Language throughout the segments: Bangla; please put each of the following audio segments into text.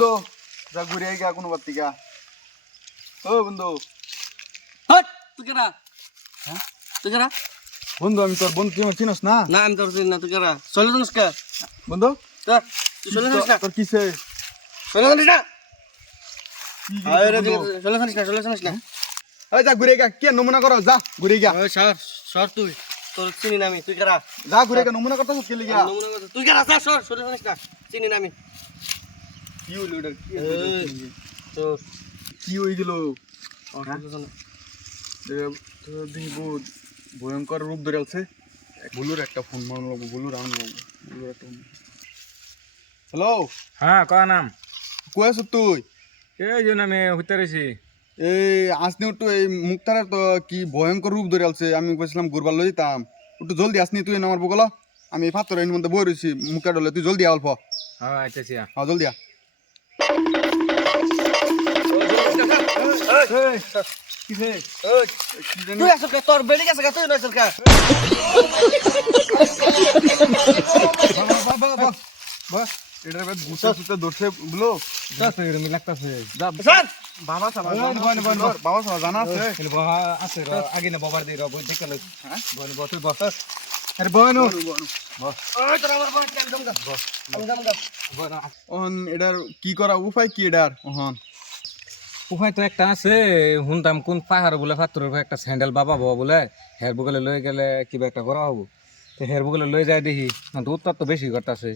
বন্ধু যা ঘুরে আই গা কোনো বাতিকা ও বন্ধু হট তুই কেরা হ্যাঁ তুই কেরা বন্ধু আমি তোর বন্ধু তুই আমার চিনস না না আমি তোর চিনি না তুই কেরা চলে যাস কা বন্ধু তুই চলে যাস না তোর কিসে চলে যাস না আরে চলে যাস না এই যা ঘুরে গা কে নমুনা করো যা ঘুরে গা ওই সর সর তুই তোর চিনি না আমি তুই কেরা যা ঘুরে গা নমুনা করতেছ কে লিগা তুই কেরা সর চলে যাস না চিনি না আমি কি হইল এটা তো কি হই গেল দেখি বহুত ভয়ঙ্কর রূপ ধরে আছে বুলুর একটা ফোন মারলো বুলুর বুলুর একটা হ্যালো হ্যাঁ ক নাম কই আছ তুই এই জন্য আমি হইতে রয়েছি এই আসনি একটু এই মুক্তারের তো কি ভয়ঙ্কর রূপ ধরে আছে আমি বলছিলাম ঘুরবার লই যেতাম একটু জলদি আসনি তুই আমার বগল আমি ফাতরের মধ্যে বই রয়েছি মুক্তা ডলে তুই জলদি অল্প হ্যাঁ আইতেছি হ্যাঁ জলদি আ তুই আসল কা তোর বেড়ি গেছে কা তুই নইছল কা এটার বেদ গুছা সুতে ধরছে বলো এরমি লাগতেছে স্যার বাবা সাবা বাবা সাবা জানা আছে আছে আগে না বাবার দিয়ে বই দেখালো হ্যাঁ বল বস বস আরে বয়নো ওই তোর আমার বড় কেন দমগা দমগা ওহন এটার কি করা উপায় কি এটার ওহন উপায় তো একটা আছে শুনতাম কোন পাহাড় বলে ফাত্তরের একটা স্যান্ডেল বাবা বাবা বলে হের বগলে লই গেলে কিবা একটা করা হবো তো হের বগলে লই যায় দেখি উত্তর তো বেশি করতেছে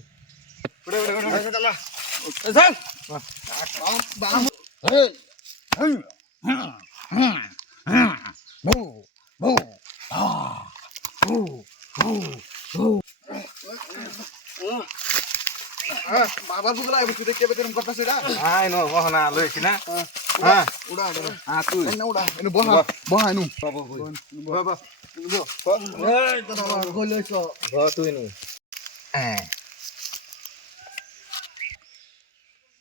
বাবার বুগলা আইবো তুই দেখতে বেতরম করতেছ এটা আই নো ওহনা লইছি না হ্যাঁ উড়া তুই এনে উড়া এনে বহা বহা এনু বাবা এই তো বাবা কইলইছ তুই নো হ্যাঁ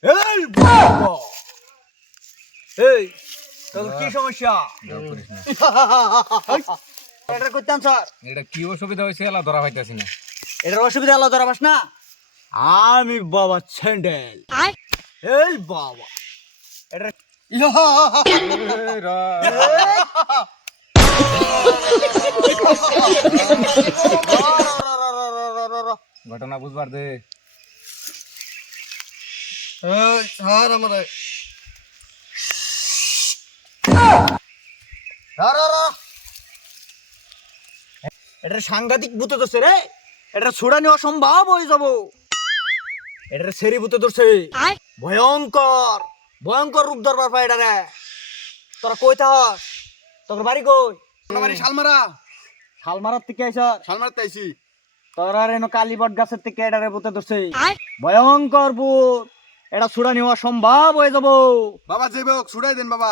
এই বাবা এই তোর কি সমস্যা এটা কইতাম স্যার এটা কি অসুবিধা হয়েছে এলা ধরা পাইতাছি না এটার অসুবিধা আল্লাহ ধরাবাস না আমি বাবা স্যান্ডেল এই বাবা এটা ঘটনা বুঝবার দে স্যার আমার এটা সাংঘাতিক ভূত ধরছে রে এটা ছুড়ানি অসম্ভব হয়ে যাব এটা সেরি ভূত ধরছে ভয়ঙ্কর ভয়ঙ্কর রূপ ধরবার পায় এটা রে তোরা কই থাক তোর বাড়ি কই বাড়ি শালমারা শালমারার থেকে আইছ শালমারা তাইছি তোরা রেনো কালীবট গাছের থেকে এটা রে ভূত ধরছে ভয়ঙ্কর ভূত এটা ছুড়ানি অসম্ভব হয়ে যাব বাবা যাইবে ছুড়াই দেন বাবা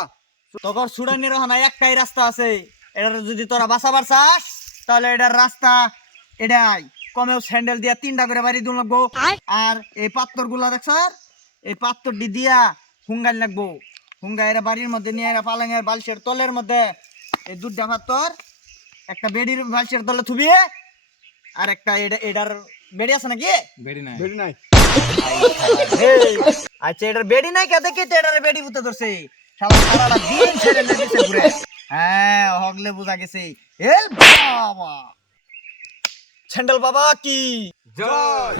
তোর ছুড়ানির হনা একটাই রাস্তা আছে এটা যদি তোরা বাঁচাবার চাস তাহলে এটার রাস্তা এটাই কমেও স্যান্ডেল দিয়া 3টা করে বাড়ি দুন লাগবো আর এই পাত্তর গুলা দেখছ এই পাত্তরটি দিয়া হুঙ্গাই লাগবো হুঙ্গা এরা বাড়ির মধ্যে নিয়ে এরা পালাঙের বালসের তলের মধ্যে এই 2টা পাত্তর একটা বেডির বালসের তলে থুবিয়ে আর একটা এটার বেডি আছে নাকি বেড়ি নাই বেরি নাই আচ্ছা এটার বেডি নাই কে দেখি তো এটার বেডি বুঝতে ধরছে সারা দিন ছেড়ে লেগেছে ঘুরে হ্যাঁ হগলে বুঝা গেছে এল বাবা স্যান্ডেল বাবা কি জয়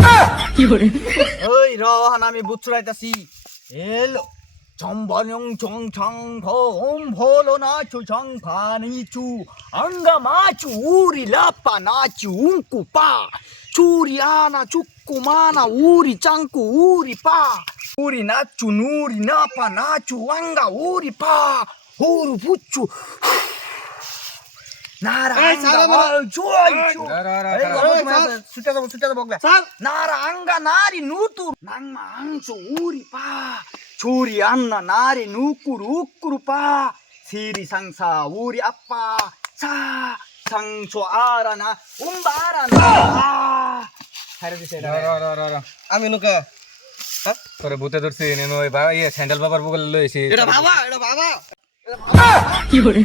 ওই রহান আমি বুট ছুড়াইতাছি এলো চম্বনং চং চং ভোম ভোলো নাচু চং ফানিচু আঙ্গা মাচু উরি লাপা নাচু উঙ্কু পা চুরি আনা চুক্কু মানা উরি চাঙ্কু উরি পা উরি নাচু নুরি নাপা নাচু আঙ্গা উরি পা হুরু পুচ্চু নারা নারা আঙ্গা নারি নুতু নাংমা আংসু উরি পা চুরি আন্না নারি নুকুরু উকুরু পা সিরি সংসা উরি আপা সা সংসো আরানা উম্বারানা হারে দিছে আমি নুকা তোরে ভূতে ধরছি নেমে ওই স্যান্ডেল বাবার বগলে লইছি এটা বাবা কি করে